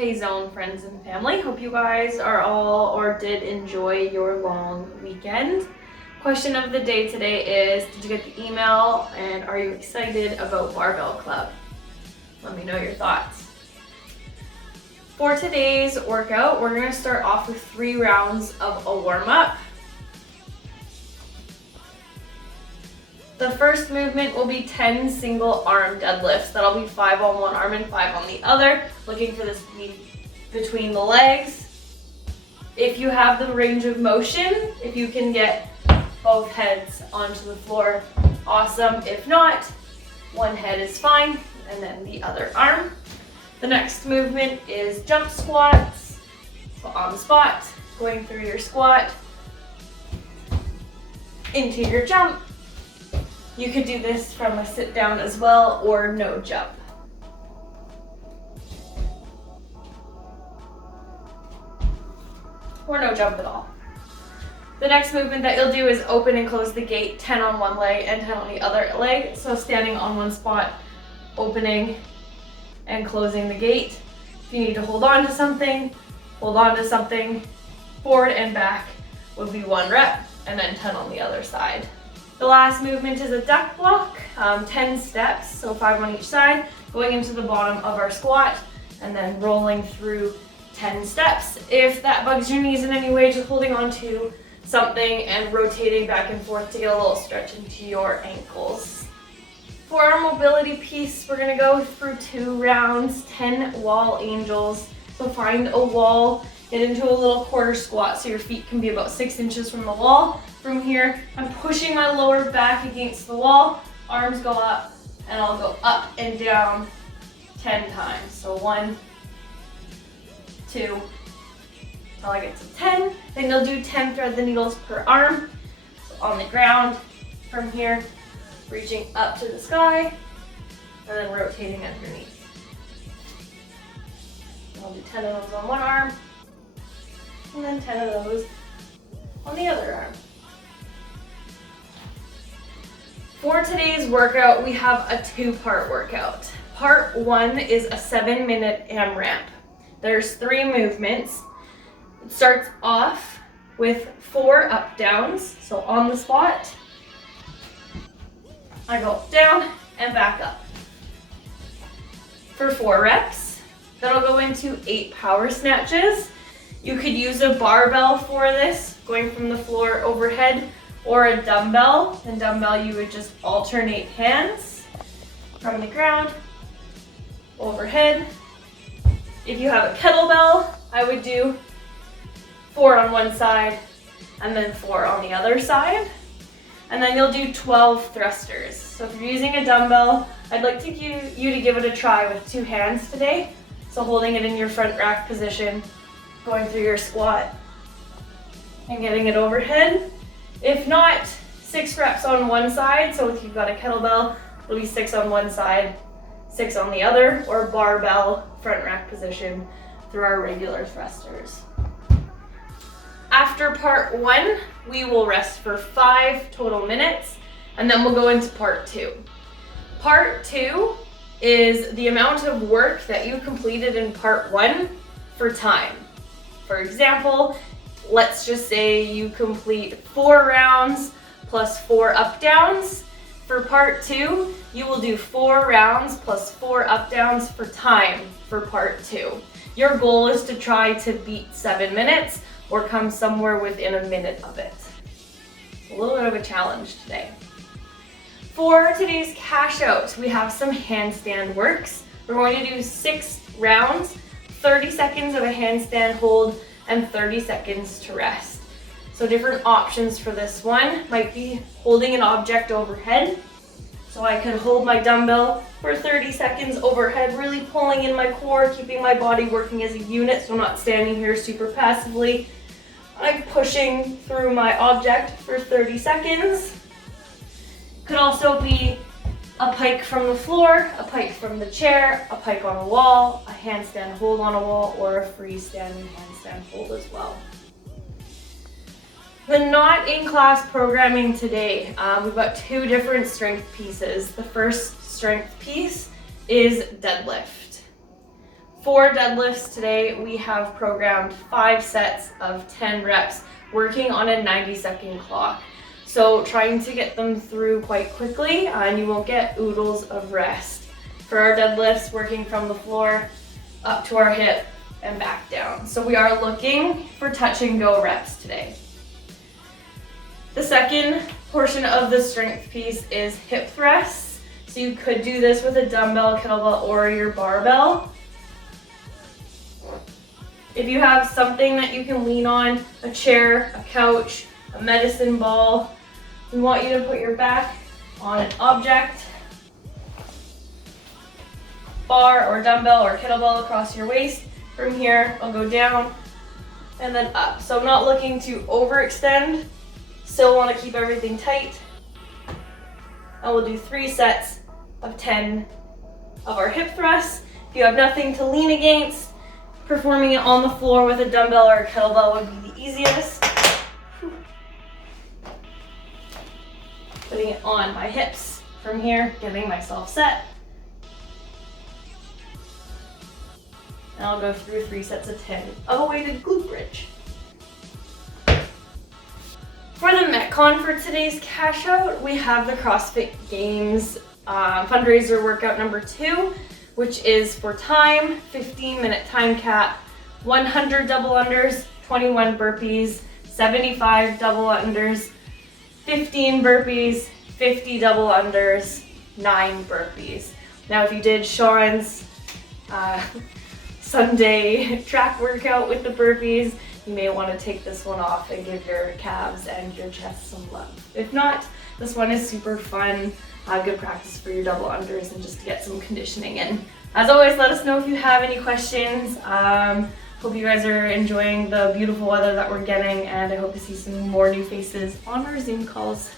Hey Zone friends and family, hope you guys are all or did enjoy your long weekend. Question of the day today is, did you get the email and are you excited about Barbell Club? Let me know your thoughts. For today's workout, we're going to start off with 3 rounds of a warm-up. The first movement will be 10 single arm deadlifts. That'll be 5 on one arm and 5 on the other. Looking for the speed between the legs. If you have the range of motion, if you can get both heads onto the floor, awesome. If not, one head is fine, and then the other arm. The next movement is jump squats. So on the spot, going through your squat, into your jump. You could do this from a sit down as well, or no jump. Or no jump at all. The next movement that you'll do is open and close the gate, 10 on one leg and 10 on the other leg. So standing on one spot, opening and closing the gate. If you need to hold on to something, hold on to something. Forward and back would be 1 rep, and then 10 on the other side. The last movement is a duck block, 10 steps, so 5 on each side, going into the bottom of our squat, and then rolling through 10 steps. If that bugs your knees in any way, just holding on to something and rotating back and forth to get a little stretch into your ankles. For our mobility piece, we're gonna go through 2 rounds, 10 wall angels. So find a wall, get into a little quarter squat so your feet can be about 6 inches from the wall. From here, I'm pushing my lower back against the wall, arms go up, and I'll go up and down 10 times. So 1, 2, until I get to 10. Then you'll do 10 thread the needles per arm. So on the ground, from here, reaching up to the sky, and then rotating underneath. I'll do 10 of those on one arm, and then 10 of those on the other arm. For today's workout, we have a 2-part workout. Part 1 is a 7-minute AMRAP. There's 3 movements. It starts off with 4 up downs. So on the spot, I go down and back up. For 4 reps, that'll go into 8 power snatches. You could use a barbell for this, going from the floor overhead, or a dumbbell. And dumbbell, you would just alternate hands from the ground, overhead. If you have a kettlebell, I would do 4 on one side and then 4 on the other side. And then you'll do 12 thrusters. So if you're using a dumbbell, I'd like you to give it a try with 2 hands today. So holding it in your front rack position, going through your squat, and getting it overhead. If not, 6 reps on one side. So if you've got a kettlebell, it'll be 6 on one side, 6 on the other, or barbell front rack position through our regular thrusters. After part 1, we will rest for 5 total minutes, and then we'll go into part 2. Part 2 is the amount of work that you completed in part 1 for time. For example, let's just say you complete 4 rounds plus 4 up downs. For part 2, you will do 4 rounds plus 4 up downs for time for part 2. Your goal is to try to beat 7 minutes or come somewhere within a minute of it. A little bit of a challenge today. For today's cash out, we have some handstand works. We're going to do 6 rounds, 30 seconds of a handstand hold, and 30 seconds to rest. So different options for this one might be holding an object overhead. So I could hold my dumbbell for 30 seconds overhead, really pulling in my core, keeping my body working as a unit so I'm not standing here super passively. I'm pushing through my object for 30 seconds. Could also be a pike from the floor, a pike from the chair, a pike on a wall, a handstand hold on a wall, or a freestanding handstand hold as well. The not in class programming today, we've got 2 different strength pieces. The first strength piece is deadlift. For deadlifts today, we have programmed 5 sets of 10 reps, working on a 90-second clock. So trying to get them through quite quickly, and you won't get oodles of rest. For our deadlifts, working from the floor up to our hip and back down. So we are looking for touch and go reps today. The second portion of the strength piece is hip thrusts. So you could do this with a dumbbell, kettlebell, or your barbell. If you have something that you can lean on, a chair, a couch, a medicine ball, we want you to put your back on an object, bar or dumbbell or kettlebell across your waist. From here, I'll go down and then up. So I'm not looking to overextend, still want to keep everything tight. I will do 3 sets of 10 of our hip thrusts. If you have nothing to lean against, performing it on the floor with a dumbbell or a kettlebell would be the easiest. Putting it on my hips from here, getting myself set. And I'll go through 3 sets of 10 of a weighted glute bridge. For the Metcon for today's cash out, we have the CrossFit Games fundraiser workout number 2, which is for time, 15-minute time cap, 100 double unders, 21 burpees, 75 double unders, 15 burpees, 50 double unders, 9 burpees. Now if you did Sean's Sunday track workout with the burpees, you may want to take this one off and give your calves and your chest some love. If not, this one is super fun, good practice for your double unders and just to get some conditioning in. As always, let us know if you have any questions. Hope you guys are enjoying the beautiful weather that we're getting, and I hope to see some more new faces on our Zoom calls.